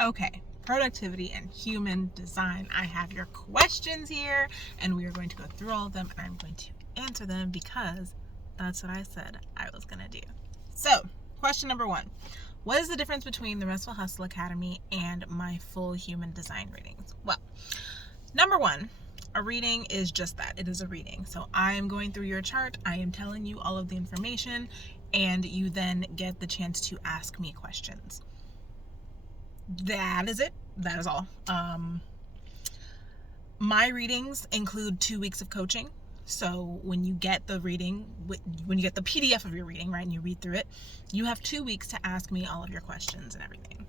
Okay, productivity and human design. I have your questions here, and we are going to go through all of them, and I'm going to answer them because that's what I said I was going to do. So, question number 1. What is the difference between the Restful Hustle Academy and my full human design readings? Well, number 1, a reading is just that. It is a reading. So I am going through your chart. I am telling you all of the information, and you then get the chance to ask me questions. That is it. That is all. My readings include 2 weeks of coaching. So when you get the reading, when you get the PDF of your reading, right, and you read through it, you have 2 weeks to ask me all of your questions and everything.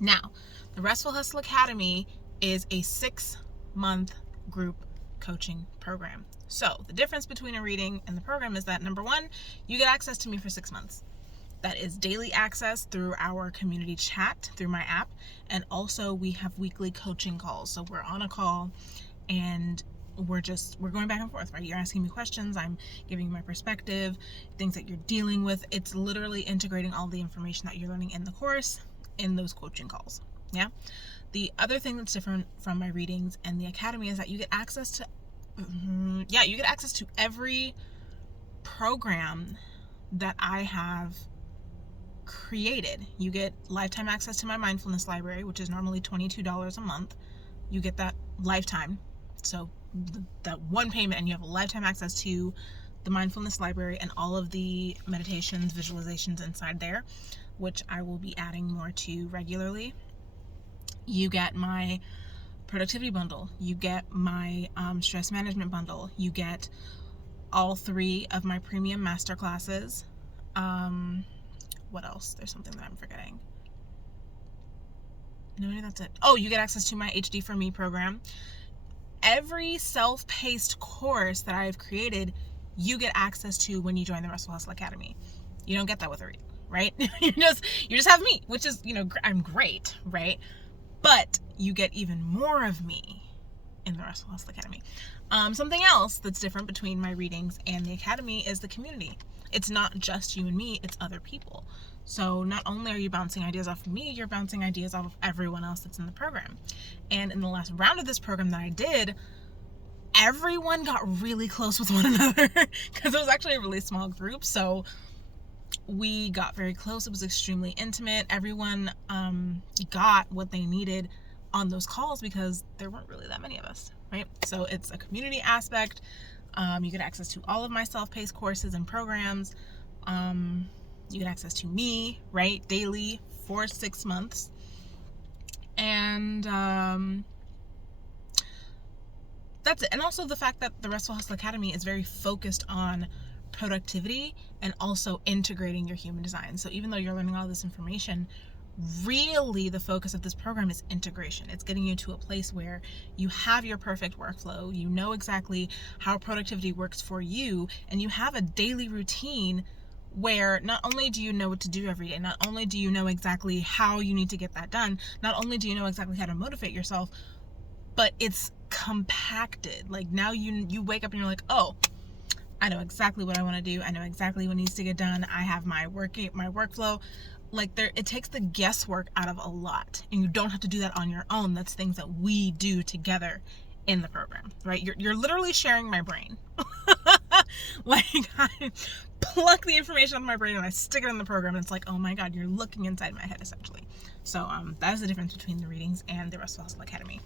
Now, the Restful Hustle Academy is a 6-month group coaching program. So the difference between a reading and the program is that, number 1, you get access to me for 6 months. That is daily access through our community chat, through my app, and also we have weekly coaching calls. So we're on a call and we're going back and forth, right? You're asking me questions, I'm giving you my perspective, things that you're dealing with. It's literally integrating all the information that you're learning in the course in those coaching calls. Yeah. The other thing that's different from my readings and the academy is that you get access to every program that I have created. You get lifetime access to my mindfulness library, which is normally $22 a month. You get that lifetime. So that one payment, and you have a lifetime access to the mindfulness library and all of the meditations, visualizations inside there, which I will be adding more to regularly. You get my productivity bundle. You get my stress management bundle. You get all 3 of my premium masterclasses. What else? There's something that I'm forgetting. No, that's it. Oh, you get access to my HD for Me program. Every self-paced course that I've created, you get access to when you join the Restful Hustle Academy. You don't get that with a reading, right? you just have me, which is, I'm great, right? But you get even more of me in the Restful Hustle Academy. Something else that's different between my readings and the academy is the community. It's not just you and me, it's other people. So not only are you bouncing ideas off of me, you're bouncing ideas off of everyone else that's in the program. And in the last round of this program that I did, everyone got really close with one another because it was actually a really small group. So we got very close. It was extremely intimate. Everyone got what they needed on those calls because there weren't really that many of us, right? So it's a community aspect. You get access to all of my self-paced courses and programs. You get access to me, right, daily for 6 months. And that's it. And also the fact that the Restful Hustle Academy is very focused on productivity and also integrating your human design. So even though you're learning all this information, really the focus of this program is integration. It's getting you to a place where you have your perfect workflow, you know exactly how productivity works for you, and you have a daily routine where not only do you know what to do every day, not only do you know exactly how you need to get that done, not only do you know exactly how to motivate yourself, but it's compacted. Like now you wake up and you're like, oh, I know exactly what I want to do. I know exactly what needs to get done. I have my workflow. Like it takes the guesswork out of a lot, and you don't have to do that on your own. That's things that we do together in the program, right? You're literally sharing my brain. Like I pluck the information out of my brain and I stick it in the program, and it's like, oh my God, you're looking inside my head essentially. So that is the difference between the readings and the Restful Hustle Academy.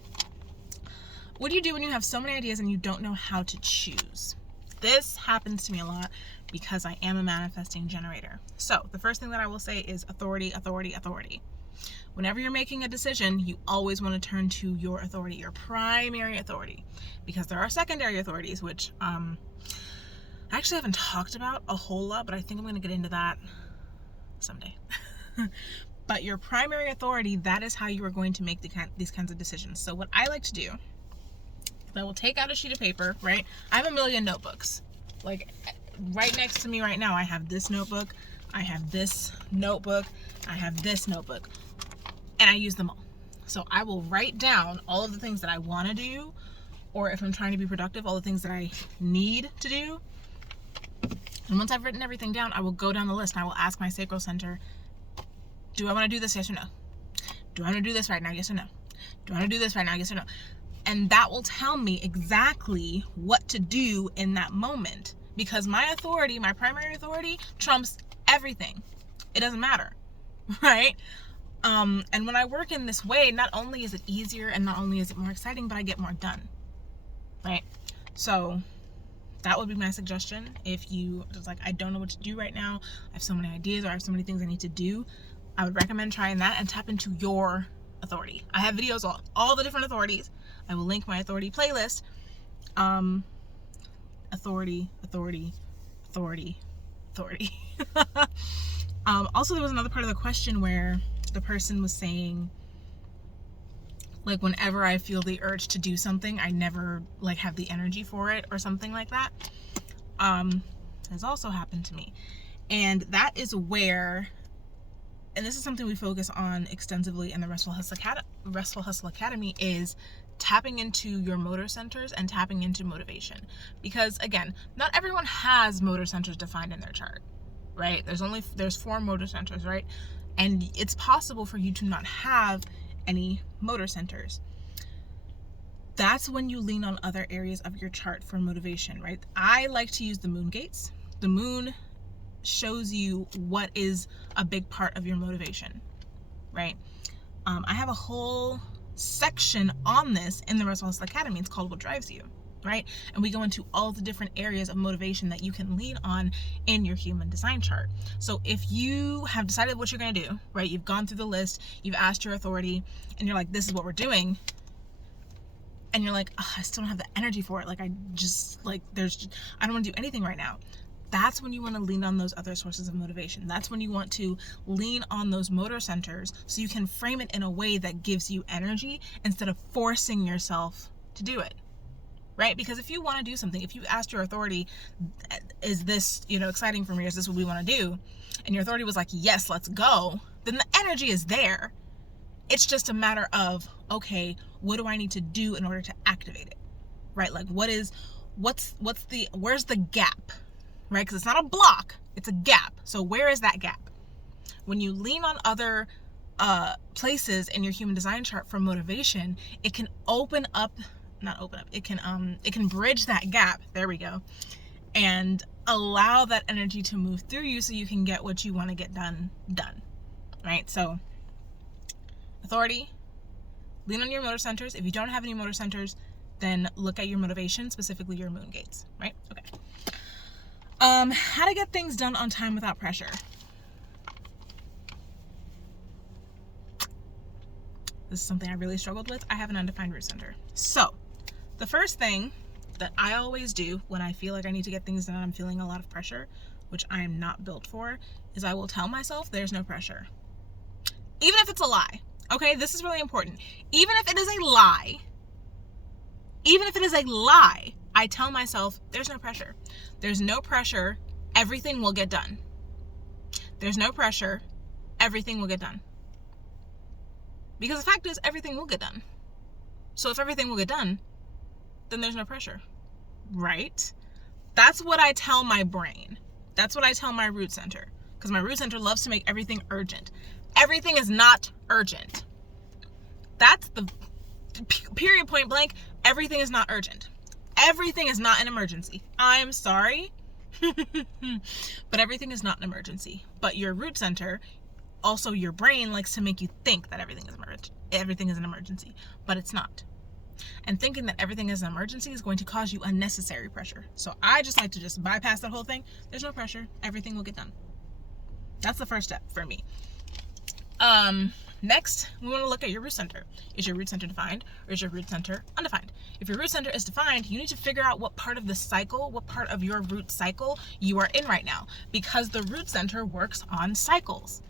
What do you do when you have so many ideas and you don't know how to choose? This happens to me a lot because I am a manifesting generator. So the first thing that I will say is authority, authority, authority. Whenever you're making a decision, you always want to turn to your authority, your primary authority, because there are secondary authorities, which I actually haven't talked about a whole lot, but I think I'm going to get into that someday. But your primary authority, that is how you are going to make these kinds of decisions. So what I like to do, I will take out a sheet of paper, right? I have a million notebooks. Like right next to me right now, I have this notebook, I have this notebook, I have this notebook, and I use them all. So I will write down all of the things that I want to do, or if I'm trying to be productive, all the things that I need to do. And once I've written everything down, I will go down the list and I will ask my sacral center, do I want to do this, yes or no? Do I want to do this right now? Yes or no? Do I want to do this right now? Yes or no? And that will tell me exactly what to do in that moment, because my authority, my primary authority, trumps everything. It doesn't matter, right? And when I work in this way, not only is it easier and not only is it more exciting, but I get more done, right? So that would be my suggestion. If you just like, I don't know what to do right now, I have so many ideas, or I have so many things I need to do, I would recommend trying that and tap into your authority. I have videos on all the different authorities. I will link my authority playlist. Authority. Also, there was another part of the question where the person was saying, like, whenever I feel the urge to do something, I never like have the energy for it or something like that. Has also happened to me. And that is where, and this is something we focus on extensively in the Restful Hustle Academy, is tapping into your motor centers and tapping into motivation. Because again, not everyone has motor centers defined in their chart, right? There's 4 motor centers, right? And it's possible for you to not have any motor centers. That's when you lean on other areas of your chart for motivation, right? I like to use the moon gates. The moon shows you what is a big part of your motivation, right? I have a whole section on this in the Restful Hustle Academy. It's called What Drives You, right? And we go into all the different areas of motivation that you can lean on in your human design chart. So if you have decided what you're going to do, right? You've gone through the list, you've asked your authority, and you're like, this is what we're doing. And you're like, I still don't have the energy for it. Like, I don't want to do anything right now. That's when you want to lean on those other sources of motivation. That's when you want to lean on those motor centers so you can frame it in a way that gives you energy instead of forcing yourself to do it, right? Because if you want to do something, if you asked your authority, is this, exciting for me? Is this what we want to do? And your authority was like, yes, let's go. Then the energy is there. It's just a matter of, okay, what do I need to do in order to activate it, right? Like, where's the gap? Right? Because it's not a block, it's a gap. So where is that gap? When you lean on other places in your human design chart for motivation, it can it can bridge that gap. There we go. And allow that energy to move through you so you can get what you want to get done. Right? So authority, lean on your motor centers. If you don't have any motor centers, then look at your motivation, specifically your moon gates, right? Okay. How to get things done on time without pressure. This is something I really struggled with. I have an undefined root center. So the first thing that I always do when I feel like I need to get things done, I'm feeling a lot of pressure, which I am not built for, is I will tell myself there's no pressure. Even if it's a lie. Okay, this is really important. Even if it is a lie, I tell myself there's no pressure. There's no pressure. Everything will get done. There's no pressure. Everything will get done. Because the fact is, everything will get done. So if everything will get done, then there's no pressure, right? That's what I tell my brain. That's what I tell my root center. Because my root center loves to make everything urgent. Everything is not urgent. That's the period, point blank. Everything is not urgent. Everything is not an emergency. I'm sorry, but everything is not an emergency. But your root center, also your brain, likes to make you think that everything is an emergency, but it's not. And thinking that everything is an emergency is going to cause you unnecessary pressure. So I just like to just bypass that whole thing. There's no pressure. Everything will get done. That's the first step for me. Next, we want to look at your root center. Is your root center defined, or is your root center undefined? If your root center is defined, you need to figure out what part of the cycle, what part of your root cycle you are in right now, because the root center works on cycles.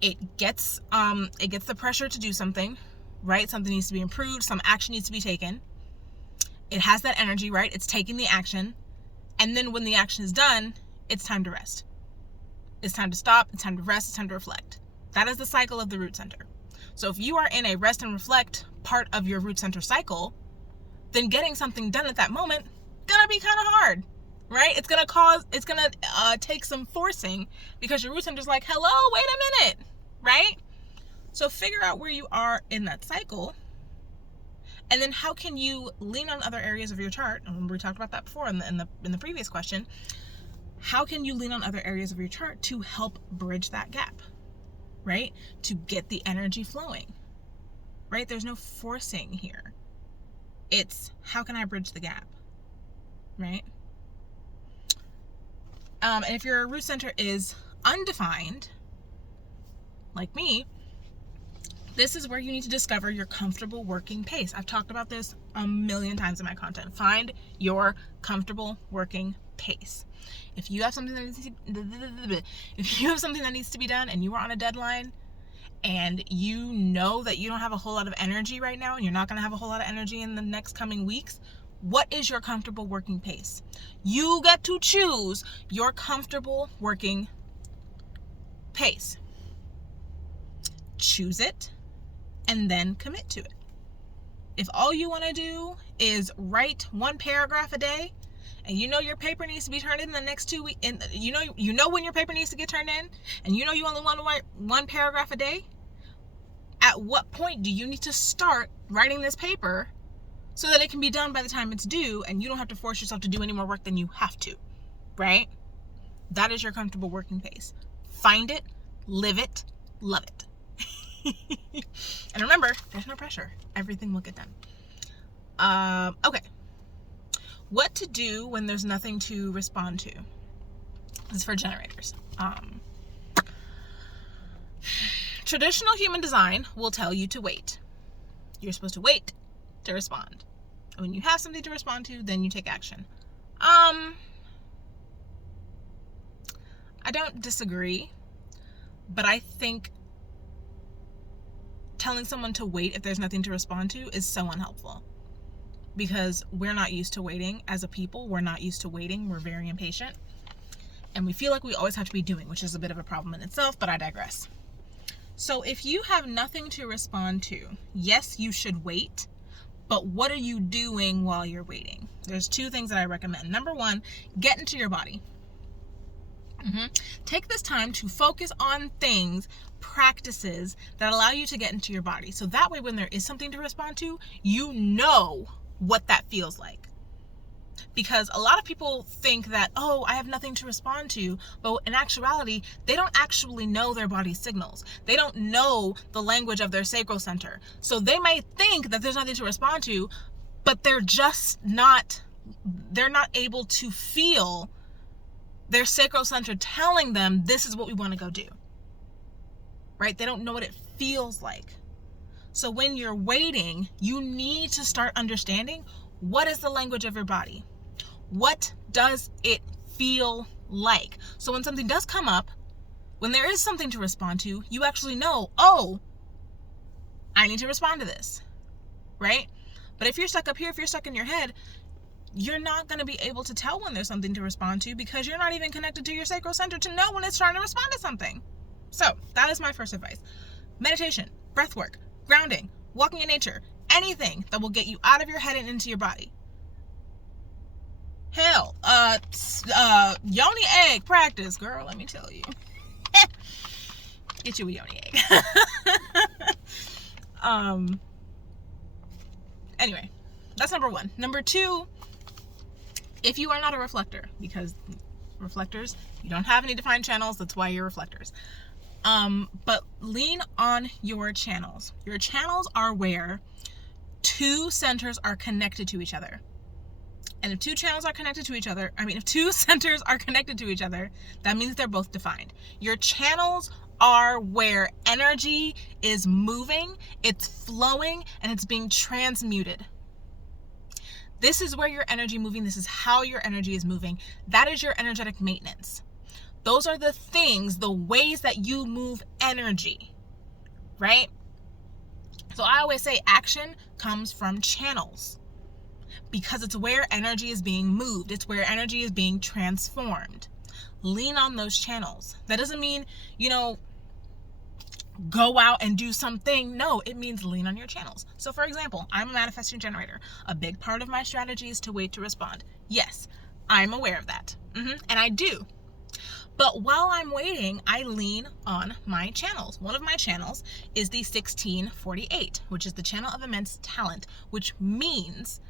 It gets the pressure to do something, right? Something needs to be improved, some action needs to be taken. It has that energy, right? It's taking the action. And then when the action is done, it's time to rest. It's time to stop, it's time to rest, it's time to reflect. That is the cycle of the root center. So if you are in a rest and reflect part of your root center cycle, then getting something done at that moment gonna be kind of hard, right? It's gonna take some forcing because your root center's like, hello, wait a minute, right? So figure out where you are in that cycle, and then how can you lean on other areas of your chart? And we talked about that before in the previous question. How can you lean on other areas of your chart to help bridge that gap, right? To get the energy flowing, right? There's no forcing here. It's how can I bridge the gap, right? And if your root center is undefined, like me, this is where you need to discover your comfortable working pace. I've talked about this a million times in my content. Find your comfortable working pace. If you have something that needs to be done and you are on a deadline and you know that you don't have a whole lot of energy right now and you're not going to have a whole lot of energy in the next coming weeks, what is your comfortable working pace? You get to choose your comfortable working pace. Choose it and then commit to it. If all you want to do is write one paragraph a day, and you know your paper needs to be turned in the next 2 weeks, and you know when your paper needs to get turned in, and you know you only want to write one paragraph a day, at what point do you need to start writing this paper so that it can be done by the time it's due, and you don't have to force yourself to do any more work than you have to, right? That is your comfortable working pace. Find it, live it, love it. And remember, there's no pressure. Everything will get done. Okay. What to do when there's nothing to respond to? This is for generators. Traditional human design will tell you to wait. You're supposed to wait to respond. And when you have something to respond to, then you take action. I don't disagree, but I think telling someone to wait if there's nothing to respond to is so unhelpful, because we're not used to waiting as a people. We're not used to waiting. We're very impatient, and we feel like we always have to be doing, which is a bit of a problem in itself, but I digress. So if you have nothing to respond to, yes, you should wait, but what are you doing while you're waiting? There's 2 things that I recommend. Number 1, get into your body. Take this time to focus on things, practices that allow you to get into your body. So that way, when there is something to respond to, you know what that feels like. Because a lot of people think that, oh, I have nothing to respond to. But in actuality, they don't actually know their body signals. They don't know the language of their sacral center. So they might think that there's nothing to respond to, but they're not able to feel their sacral center telling them this is what we want to go do, right? They don't know what it feels like. So when you're waiting, you need to start understanding, what is the language of your body? What does it feel like? So when something does come up, when there is something to respond to, you actually know, oh, I need to respond to this, right? But if you're stuck up here, if you're stuck in your head, you're not going to be able to tell when there's something to respond to, because you're not even connected to your sacral center to know when it's trying to respond to something. So that is my first advice. Meditation, breath work, grounding, walking in nature, anything that will get you out of your head and into your body. Hell, yoni egg practice, girl, let me tell you. Get you a yoni egg. Anyway, that's number 1. Number 2, if you are not a reflector, because reflectors, you don't have any defined channels, that's why you're reflectors. But lean on your channels. Your channels are where 2 centers are connected to each other. And if 2 channels are connected to each other, if 2 centers are connected to each other, that means they're both defined. Your channels are where energy is moving, it's flowing, and it's being transmuted. This is where your energy moving. This is how your energy is moving. That is your energetic maintenance. Those are the things, the ways that you move energy, right? So I always say action comes from channels, because it's where energy is being moved. It's where energy is being transformed. Lean on those channels. That doesn't mean, go out and do something. No, it means lean on your channels. So for example, I'm a manifesting generator. A big part of my strategy is to wait to respond. Yes, I'm aware of that. And I do. But while I'm waiting, I lean on my channels. One of my channels is the 1648, which is the channel of immense talent, which means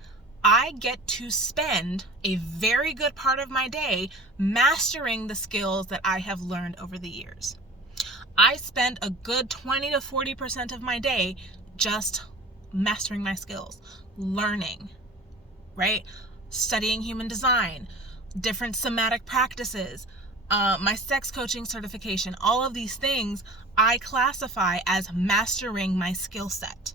I get to spend a very good part of my day mastering the skills that I have learned over the years. I spend a good 20 to 40% of my day just mastering my skills, learning, right? Studying human design, different somatic practices, my sex coaching certification, all of these things I classify as mastering my skill set.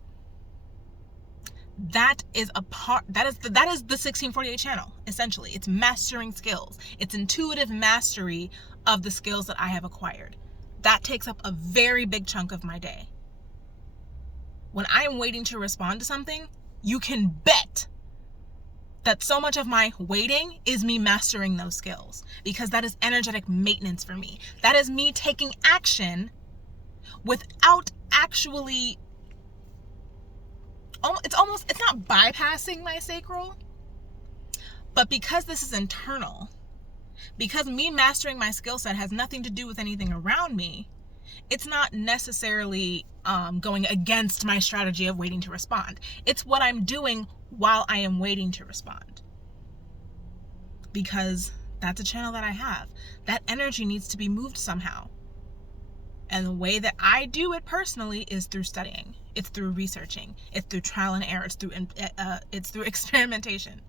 That is the 1648 channel, essentially. It's mastering skills. It's intuitive mastery of the skills that I have acquired. That takes up a very big chunk of my day. When I am waiting to respond to something, you can bet that so much of my waiting is me mastering those skills, because that is energetic maintenance for me. That is me taking action without actually, it's not bypassing my sacral, but because this is internal, because me mastering my skill set has nothing to do with anything around me, it's not necessarily going against my strategy of waiting to respond. It's what I'm doing while I am waiting to respond. Because that's a channel that I have. That energy needs to be moved somehow. And the way that I do it personally is through studying. It's through researching. It's through trial and error. It's through experimentation.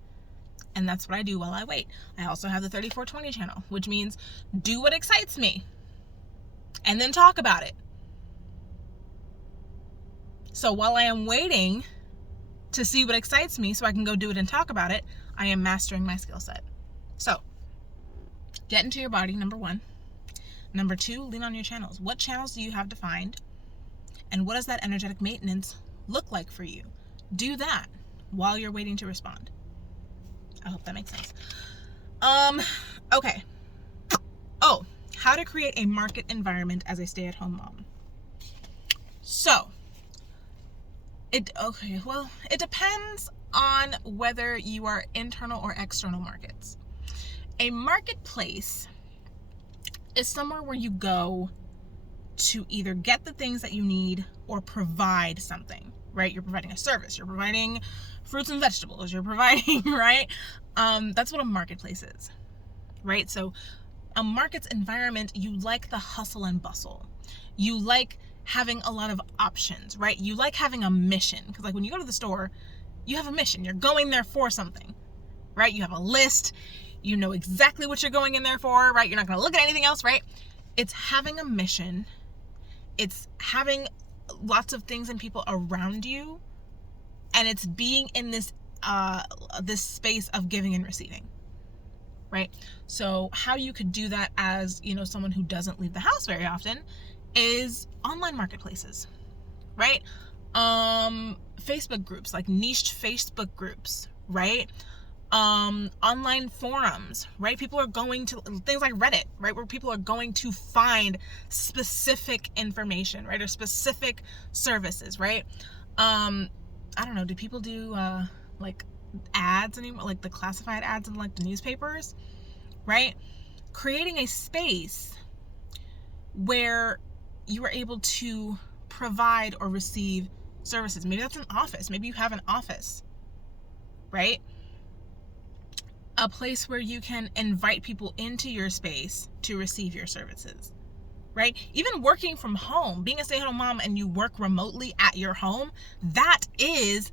And that's what I do while I wait. I also have the 3420 channel, which means do what excites me and then talk about it. So while I am waiting to see what excites me so I can go do it and talk about it, I am mastering my skill set. So get into your body, number one. Number two, lean on your channels. What channels do you have defined? And what does that energetic maintenance look like for you? Do that while you're waiting to respond. I hope that makes sense. Okay. Oh, how to create a market environment as a stay-at-home mom. So, it depends on whether you are internal or external markets. A marketplace is somewhere where you go to either get the things that you need or provide something, right? You're providing a service, you're providing fruits and vegetables, you're providing, right? That's what a marketplace is, right? So a market's environment, you like the hustle and bustle. You like having a lot of options, right? You like having a mission, because like when you go to the store, you have a mission. You're going there for something, right? You have a list. You know exactly what you're going in there for, right? You're not going to look at anything else, right? It's having a mission. It's having lots of things and people around you, and it's being in this space of giving and receiving, right? So how you could do that as, someone who doesn't leave the house very often is online marketplaces, right? Facebook groups, like niched Facebook groups, right? Online forums, right? People are going to things like Reddit, right? Where people are going to find specific information, right? Or specific services, right? I don't know. Do people do, like ads anymore? Like the classified ads in like the newspapers, right? Creating a space where you are able to provide or receive services. Maybe that's an office. Maybe you have an office, right? A place where you can invite people into your space to receive your services, right? Even working from home, being a stay-at-home mom and you work remotely at your home, that is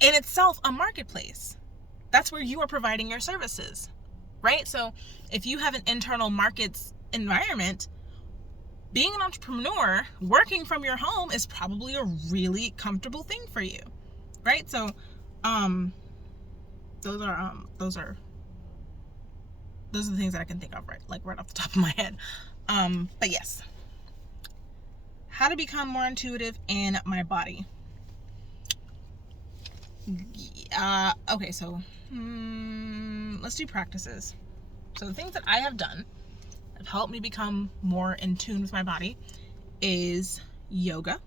in itself a marketplace. That's where you are providing your services, right? So if you have an internal markets environment, being an entrepreneur, working from your home is probably a really comfortable thing for you, right? So, those are the things that I can think of right off the top of my head. But yes, how to become more intuitive in my body. Okay, so let's do practices. So the things that I have done that helped me become more in tune with my body is yoga.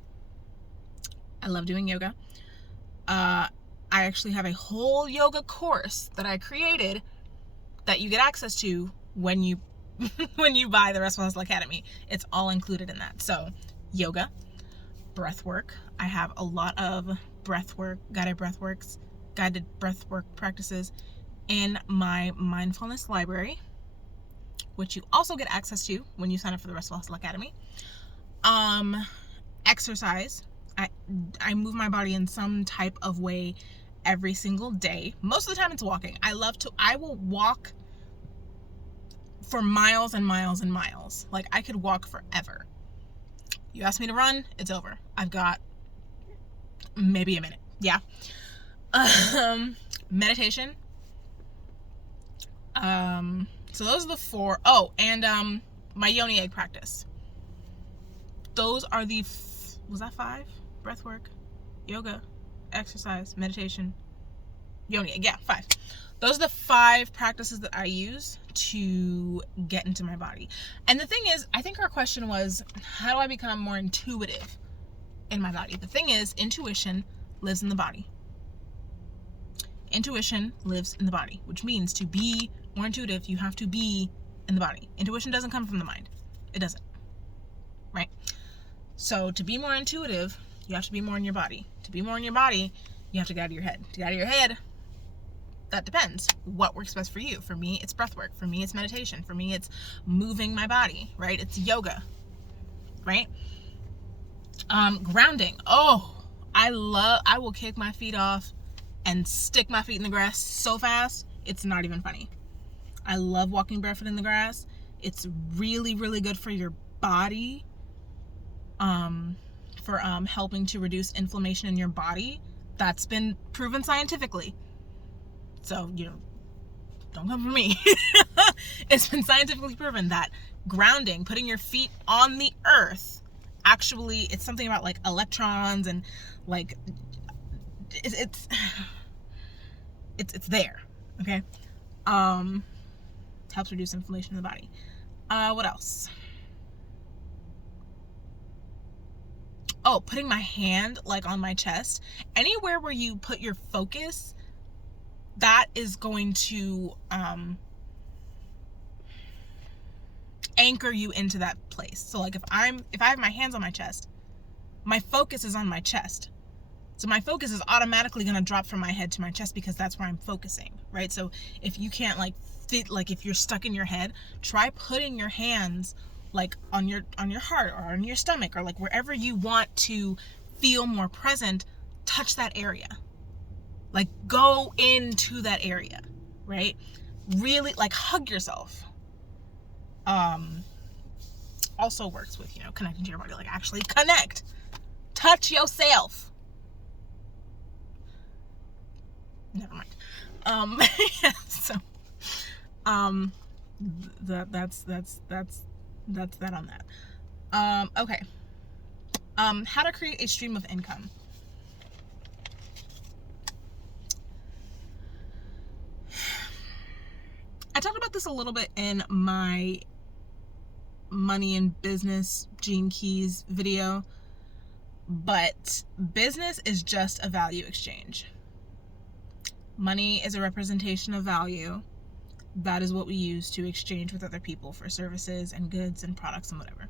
I love doing yoga. I actually have a whole yoga course that I created that you get access to when you when you buy the Restful Hustle Academy. It's all included in that. So yoga, breath work. I have a lot of guided breath work practices in my mindfulness library, which you also get access to when you sign up for the Restful Hustle Academy. Exercise. I move my body in some type of way every single day. Most of the time it's walking. I will walk for miles and miles and miles. Like, I could walk forever. You ask me to run, it's over. I've got maybe a minute. Yeah. Meditation. So those are the 4. Oh, and my yoni egg practice. Those are the was that 5? Breath work, yoga, exercise, meditation, yoni egg. Yeah, 5. Those are the 5 practices that I use to get into my body. And the thing is, I think our question was, how do I become more intuitive in my body? The thing is, intuition lives in the body. Intuition lives in the body, which means to be more intuitive, you have to be in the body. Intuition doesn't come from the mind. It doesn't. Right? So to be more intuitive, you have to be more in your body. To be more in your body, you have to get out of your head. To get out of your head, that depends. What works best for you? For me, it's breath work. For me, it's meditation. For me, it's moving my body, right? It's yoga, right? Grounding. Oh, I will kick my feet off and stick my feet in the grass so fast, it's not even funny. I love walking barefoot in the grass. It's really, really good for your body. For helping to reduce inflammation in your body. That's been proven scientifically. So, don't come for me. It's been scientifically proven that grounding, putting your feet on the earth, actually, it's something about like electrons and like it's there. Okay. Helps reduce inflammation in the body. What else? Oh, putting my hand like on my chest. Anywhere where you put your focus, that is going to anchor you into that place. So like if I have my hands on my chest, my focus is on my chest. So my focus is automatically going to drop from my head to my chest because that's where I'm focusing, right? So if you can't if you're stuck in your head, try putting your hands like on your heart or on your stomach or like wherever you want to feel more present. Touch that area. Like go into that area, right? Really like hug yourself. Also works with, connecting to your body, like actually connect. Touch yourself. Never mind. Yeah, so that's that on that. Okay. How to create a stream of income. I talked about this a little bit in my money and business Gene Keys video, but business is just a value exchange. Money is a representation of value. That is what we use to exchange with other people for services and goods and products and whatever.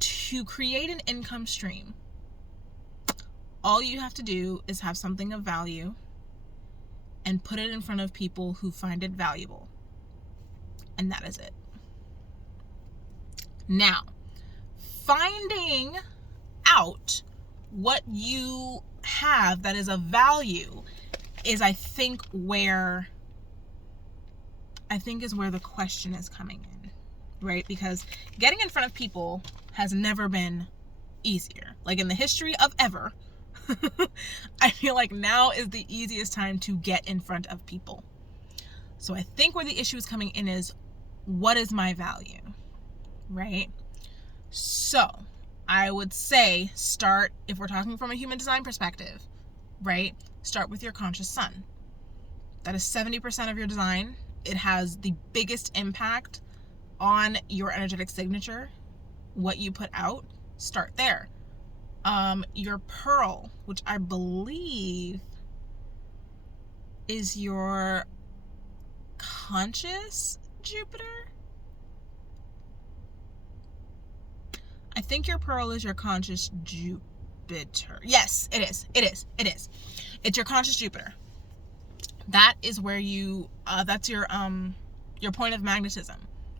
To create an income stream, all you have to do is have something of value and put it in front of people who find it valuable. And that is it. Now, finding out what you have that is of value is, I think, where the question is coming in, right? Because getting in front of people has never been easier. Like in the history of ever, I feel like now is the easiest time to get in front of people. So I think where the issue is coming in is, what is my value, right? So I would say start, if we're talking from a human design perspective, right? Start with your conscious sun. That is 70% of your design. It has the biggest impact on your energetic signature, what you put out. Start there. Your pearl, which I believe is your conscious Jupiter. I think your pearl is your conscious Jupiter. Yes, it is. It's your conscious Jupiter. That is where that's your point of magnetism,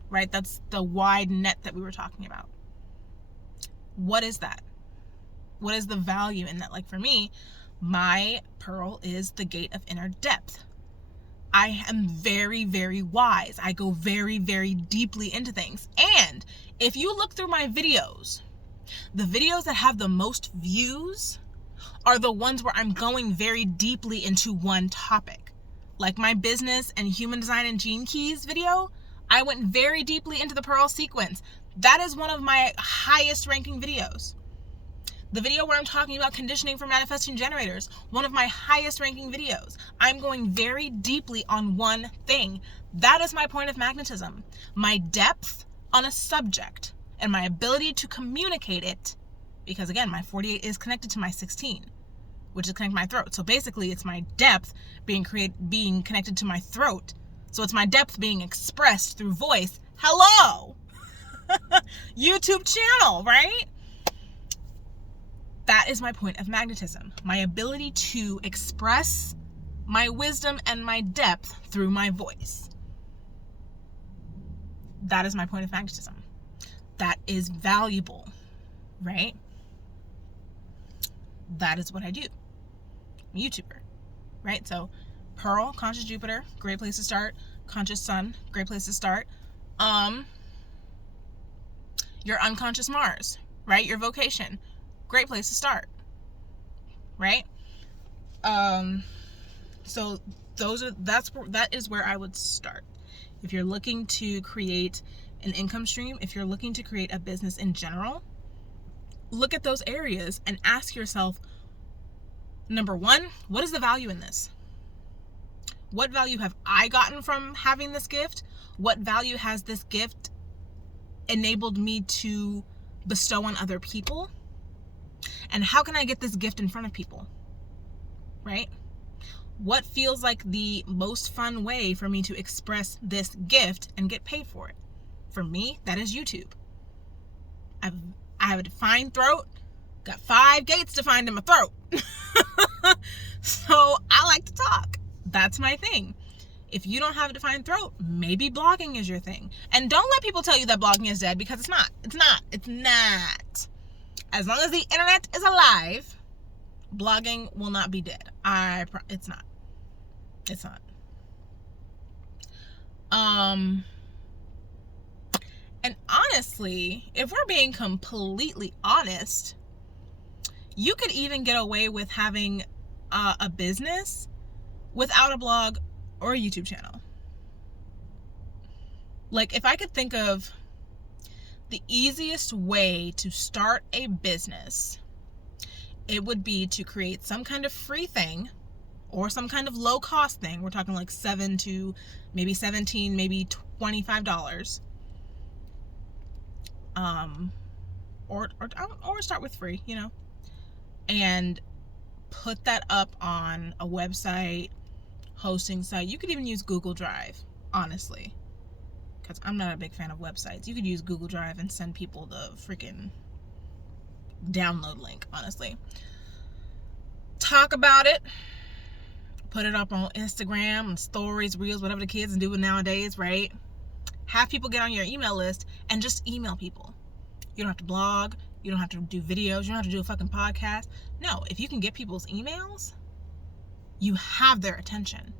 right? That's the wide net that we were talking about. What is that? What is the value in that? Like for me, my pearl is the gate of inner depth. I am very, very wise. I go very, very deeply into things. And if you look through my videos, the videos that have the most views are the ones where I'm going very deeply into one topic. Like my business and human design and gene keys video, I went very deeply into the pearl sequence. That is one of my highest ranking videos. The video where I'm talking about conditioning for manifesting generators, one of my highest ranking videos. I'm going very deeply on one thing. That is my point of magnetism. My depth on a subject and my ability to communicate it, because again, my 48 is connected to my 16, which is connected to my throat. So basically it's my depth being connected to my throat. So it's my depth being expressed through voice. Hello! YouTube channel, right? That is my point of magnetism. My ability to express my wisdom and my depth through my voice. That is my point of magnetism. That is valuable, right? That is what I do. I'm a YouTuber, right? So Pearl, conscious Jupiter, great place to start. Conscious Sun, great place to start. Your unconscious Mars, right? Your vocation, great place to start, right? So that is where I would start. If you're looking to create an income stream, if you're looking to create a business in general, look at those areas and ask yourself, number one, what is the value in this? What value have I gotten from having this gift? What value has this gift enabled me to bestow on other people? And how can I get this gift in front of people, right? What feels like the most fun way for me to express this gift and get paid for it? For me, that is YouTube. I have a defined throat, got 5 gates defined in my throat. So I like to talk. That's my thing. If you don't have a defined throat, maybe blogging is your thing. And don't let people tell you that blogging is dead, because it's not. It's not. As long as the internet is alive, blogging will not be dead. It's not. And honestly, if we're being completely honest, you could even get away with having a business without a blog or a YouTube channel. Like, if I could think of the easiest way to start a business, it would be to create some kind of free thing or some kind of low cost thing. We're talking like $7 to maybe $17, maybe $25. Or start with free, and put that up on a website, hosting site. You could even use Google Drive, honestly, because I'm not a big fan of websites. You could use Google Drive and send people the freaking download link, honestly. Talk about it. Put it up on Instagram and stories, reels, whatever the kids are doing nowadays, right? Have people get on your email list and just email people. You don't have to blog. You don't have to do videos. You don't have to do a fucking podcast. No, if you can get people's emails, you have their attention.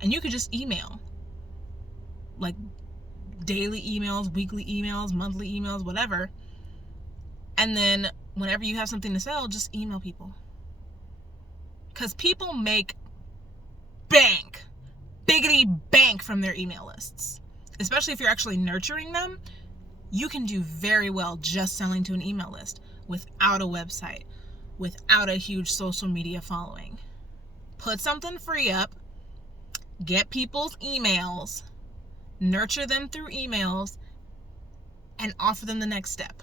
And you could just email. Like daily emails, weekly emails, monthly emails, whatever. And then whenever you have something to sell, just email people. Because people make bank, biggity bank from their email lists. Especially if you're actually nurturing them, you can do very well just selling to an email list without a website, without a huge social media following. Put something free up, get people's emails, nurture them through emails, and offer them the next step,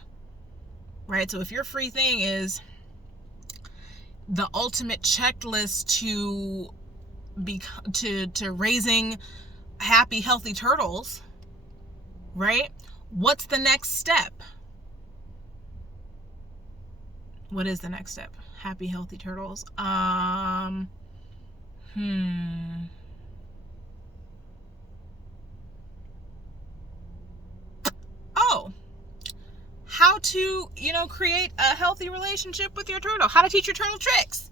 right? So if your free thing is the ultimate checklist to raising happy, healthy turtles, right? What's the next step? What is the next step? Happy, healthy turtles. Oh, how to, create a healthy relationship with your turtle. How to teach your turtle tricks,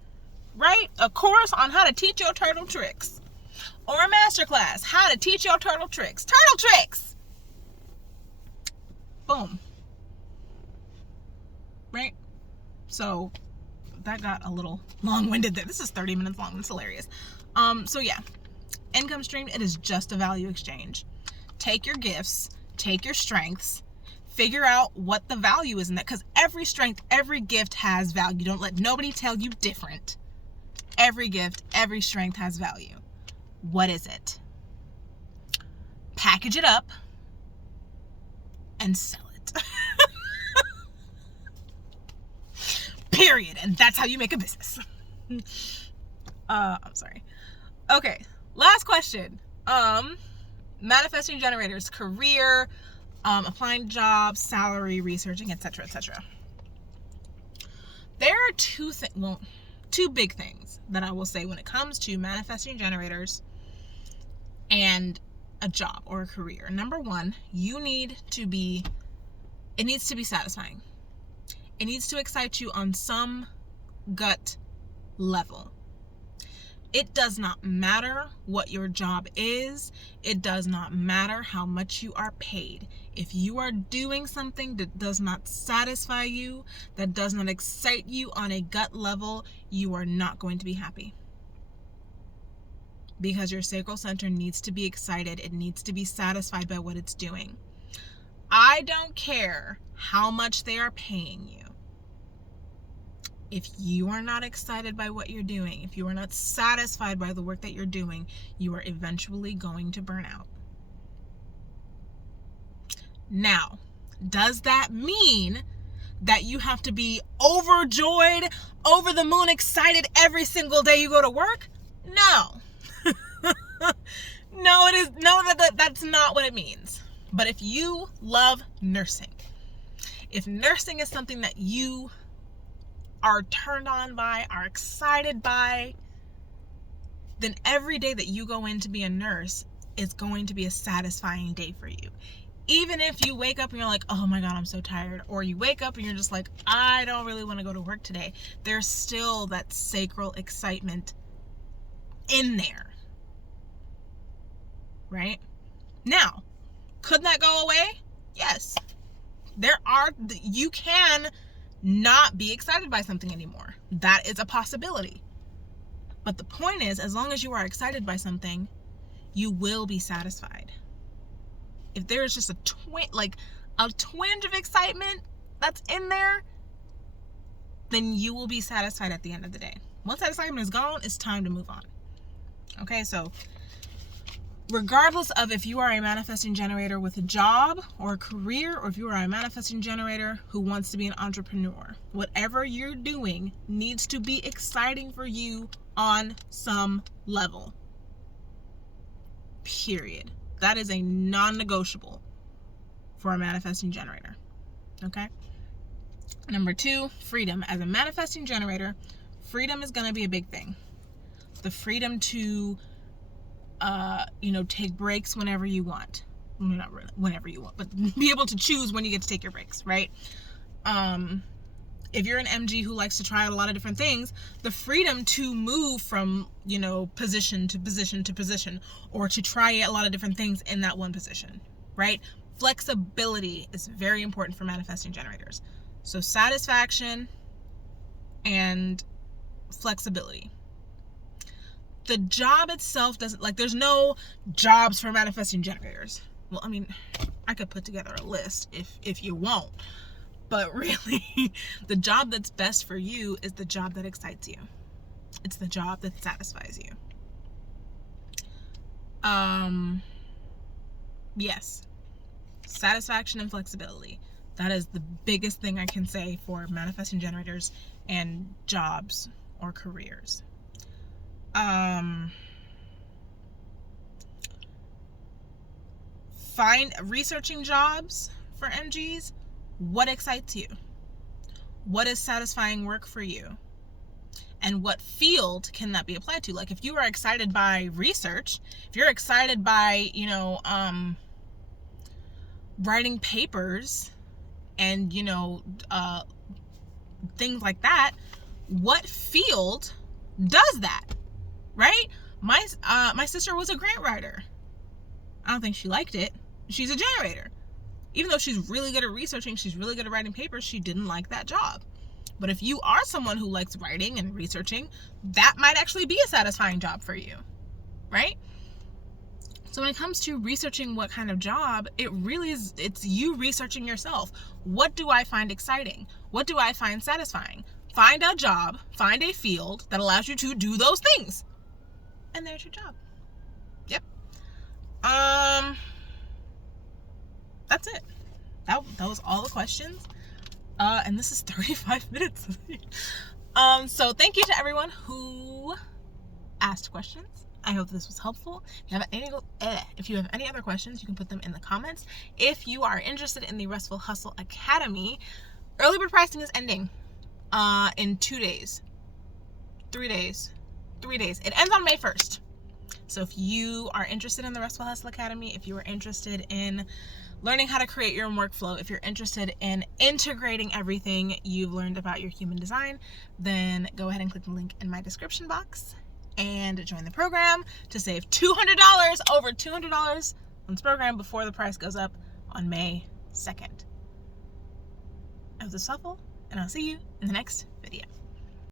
right? A course on how to teach your turtle tricks. Or a masterclass, how to teach your turtle tricks. Turtle tricks! Boom. Right? So, that got a little long-winded there. This is 30 minutes long. It's hilarious. So yeah. Income stream, it is just a value exchange. Take your gifts, take your strengths, figure out what the value is in that. Because every strength, every gift has value. Don't let nobody tell you different. Every gift, every strength has value. What is it? Package it up and sell it. Period. And that's how you make a business. I'm sorry. Okay, last question. Manifesting generators, career, applying jobs, salary, researching, etc., etc. There are two big things that I will say when it comes to manifesting generators and a job or a career. Number one, it needs to be satisfying. It needs to excite you on some gut level. It does not matter what your job is. It does not matter how much you are paid. If you are doing something that does not satisfy you, that does not excite you on a gut level, you are not going to be happy. Because your sacral center needs to be excited. It needs to be satisfied by what it's doing. I don't care how much they are paying you. If you are not excited by what you're doing, if you are not satisfied by the work that you're doing, you are eventually going to burn out. Now, does that mean that you have to be overjoyed, over the moon excited every single day you go to work? No. That's not what it means. But if you love nursing, if nursing is something that you are turned on by, are excited by, then every day that you go in to be a nurse is going to be a satisfying day for you. Even if you wake up and you're like, oh my God, I'm so tired. Or you wake up and you're just like, I don't really want to go to work today. There's still that sacral excitement in there. Right? Now, could that go away? Yes. You can not be excited by something anymore. That is a possibility. But the point is, as long as you are excited by something, you will be satisfied. If there is just a twinge of excitement that's in there, then you will be satisfied at the end of the day. Once that excitement is gone, it's time to move on. Okay, so regardless of if you are a manifesting generator with a job or a career, or if you are a manifesting generator who wants to be an entrepreneur, whatever you're doing needs to be exciting for you on some level. Period. That is a non-negotiable for a manifesting generator. Okay? Number two, freedom. As a manifesting generator, freedom is going to be a big thing. The freedom to take breaks whenever you want. Not really whenever you want, but be able to choose when you get to take your breaks, right? If you're an MG who likes to try out a lot of different things, the freedom to move from, position to position to position, or to try a lot of different things in that one position, right? Flexibility is very important for manifesting generators. So satisfaction and flexibility. The job itself doesn't, there's no jobs for manifesting generators. Well, I mean, I could put together a list if you won't. But really, the job that's best for you is the job that excites you. It's the job that satisfies you. Yes. Satisfaction and flexibility. That is the biggest thing I can say for manifesting generators and jobs or careers. Researching jobs for MGs. What excites you? what is satisfying work for you? And what field can that be applied to? Like if you are excited by research, if you're excited by, writing papers and, things like that, what field does that, right? My sister was a grant writer. I don't think she liked it. She's a generator. Even though she's really good at researching, she's really good at writing papers, she didn't like that job. But if you are someone who likes writing and researching, that might actually be a satisfying job for you, right? So when it comes to researching what kind of job, it really is, it's you researching yourself. What do I find exciting? What do I find satisfying? Find a job, find a field that allows you to do those things. And there's your job. Yep. That's it. That was all the questions. And this is 35 minutes. So thank you to everyone who asked questions. I hope this was helpful. If you have any other questions, you can put them in the comments. If you are interested in the Restful Hustle Academy, early bird pricing is ending in 2 days. 3 days. 3 days. It ends on May 1st. So if you are interested in the Restful Hustle Academy, if you are interested in learning how to create your own workflow, if you're interested in integrating everything you've learned about your human design, then go ahead and click the link in my description box and join the program to save $200, over $200 on this program before the price goes up on May 2nd. I hope this was helpful, and I'll see you in the next video.